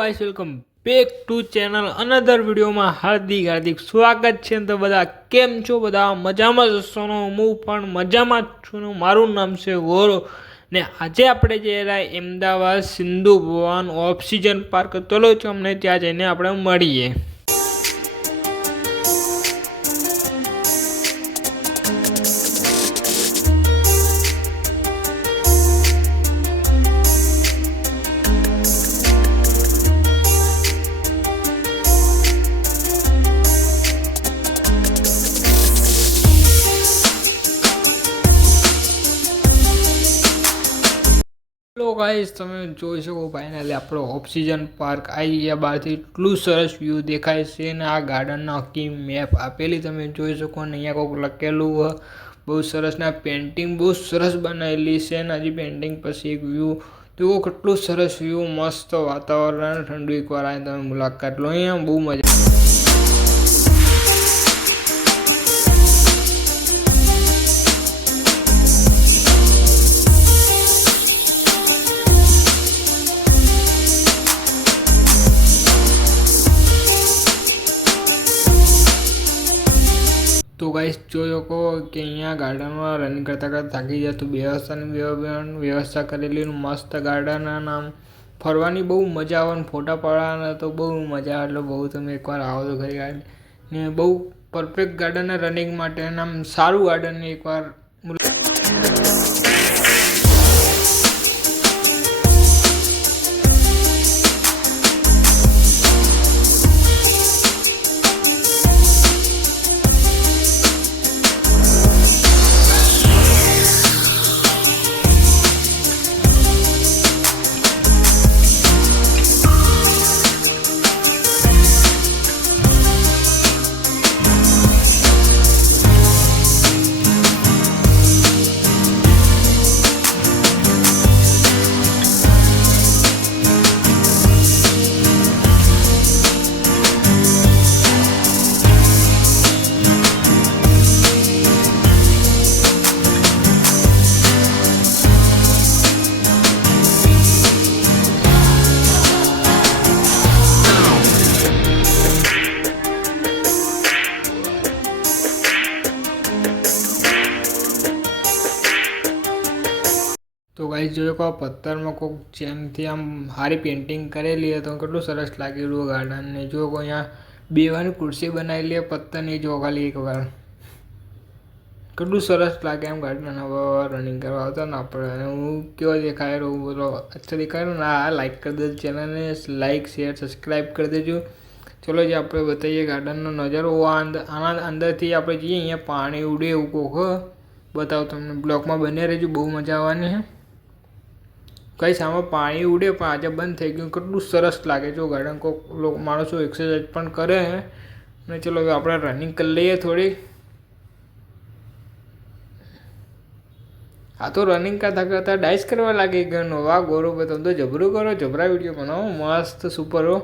Guys welcome back to channel another વિડીયોમાં હાર્દિક સ્વાગત છે। તો બધા કેમ છો? બધા મજામાં જ હશો ને? હું પણ મજામાં જ છું ને। મારું નામ છે ગૌરવ ને આજે આપણે જઈ રહ્યા અમદાવાદ સિંધુ ભવન ઓક્સિજન પાર્ક। ચલો અમને ત્યાં જઈને આપણે મળીએ। હેલો ગાઈસ, તમે જોઈ શકો ફાઇનલી આપણો ઓક્સિજન પાર્ક આવી ગયા બહારથી। એટલું સરસ વ્યૂ દેખાય છે ને આ ગાર્ડનનો આખી મેપ આપેલી તમે જોઈ શકો ને અહીંયા કોઈક લખેલું બહુ સરસ ને પેન્ટિંગ બહુ સરસ બનાવેલી છે ને હજી પેન્ટિંગ પછી એક વ્યૂ તો કેટલું સરસ વ્યૂ, મસ્ત વાતાવરણ, ઠંડુ એકવાર આવે તમે મુલાકાત લો, અહીંયા બહુ મજા। તો ગાઈસ જોઈ શકો કે અહીંયા ગાર્ડનમાં રનિંગ કરતા થાકી જાય તો વ્યવસ્થાની વ્યવસ્થા કરેલી મસ્ત ગાર્ડન નામ ફરવાની બહુ મજા આવે ને ફોટા પાડવાના તો બહુ મજા આવે। એટલે બહુ તમે એકવાર આવો તો ખરી ગાર્ડન ને બહુ પરફેક્ટ ગાર્ડન રનિંગ માટે આમ સારું ગાર્ડન એકવાર। તો ગાઈસ જોયો કે પથ્થરમાં કોઈક ચેનથી આમ સારી પેઇન્ટિંગ કરેલી તો કેટલું સરસ લાગેલું ગાર્ડન ને જો અહીંયા બેવાની ખુરશી બનાવેલી પથ્થરની જો ખાલી એકવાર કેટલું સરસ લાગે એમ ગાર્ડન। હવે રનિંગ કરવા આવતા ને આપણે હું કેવો દેખાય રહ્યું બોલો, અચ્છા દેખાય ને? હા, લાઈક કરી દેજો ચેનલને, લાઈક શેર સબસ્ક્રાઈબ કરી દેજો। ચલો જે આપણે બતાવીએ ગાર્ડનનો નજારો। આના અંદરથી આપણે જઈએ અહીંયા પાણી ઉડે એવું કોક બતાવો તમને, બ્લોકમાં બને રહેજો, બહુ મજા આવવાની છે। કઈ સામે પાણી ઉડે પણ આજે બંધ થઈ ગયું, કેટલું સરસ લાગે જો ગાર્ડન। કોઈક માણસો એક્સરસાઇઝ પણ કરે ને ચલો હવે આપણે રનિંગ કરી લઈએ થોડી। આ તો રનિંગ કરતા ડાઇસ કરવા લાગી ગયો। વાહ ગૌરવ, તમે તો જબરું કરો, જબરા વિડીયો બનાવો, મસ્ત સુપર હો।